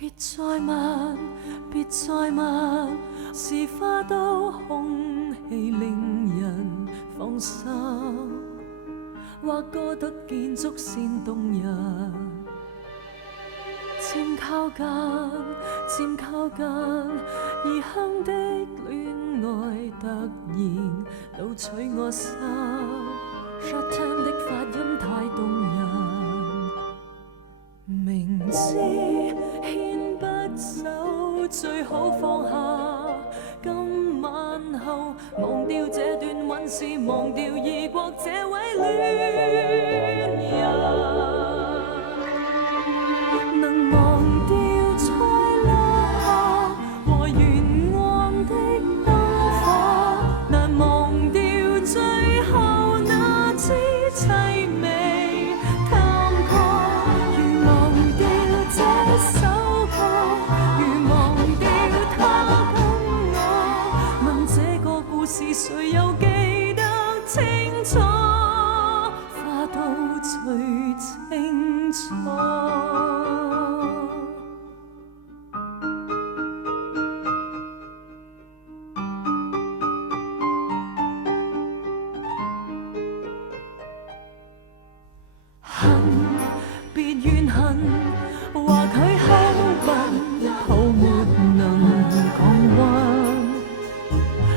別再問，別再問，是花都空氣令人放心，或歌得建築先動人。漸靠近，漸靠近，異鄉的戀愛突然擄取我心。Short time 的發音太動人，明知牽不走，最好放下。今晚後忘掉這段往事，忘掉異國這位戀人。能忘掉塞納河和沿岸的燈火，難忘掉最後那支凄美探戈。如忘掉這首歌，如忘掉他跟我，問這個故事誰又記得清楚？花都最清楚。別怨恨，話佢口笨，泡沫能降溫，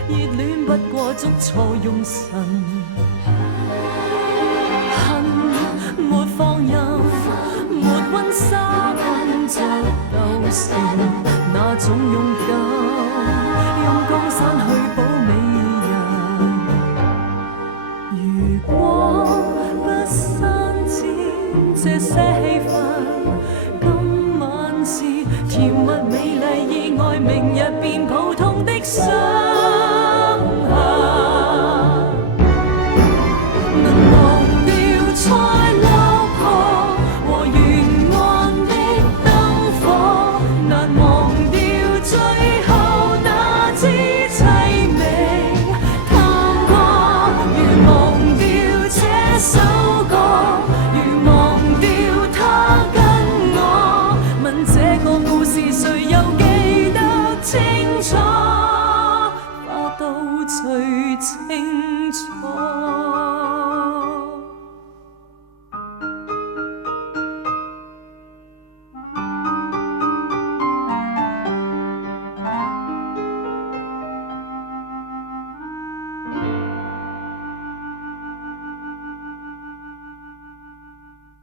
熱戀不過捉錯用神。恨沒放任，沒溫莎噴着舊時那種勇敢。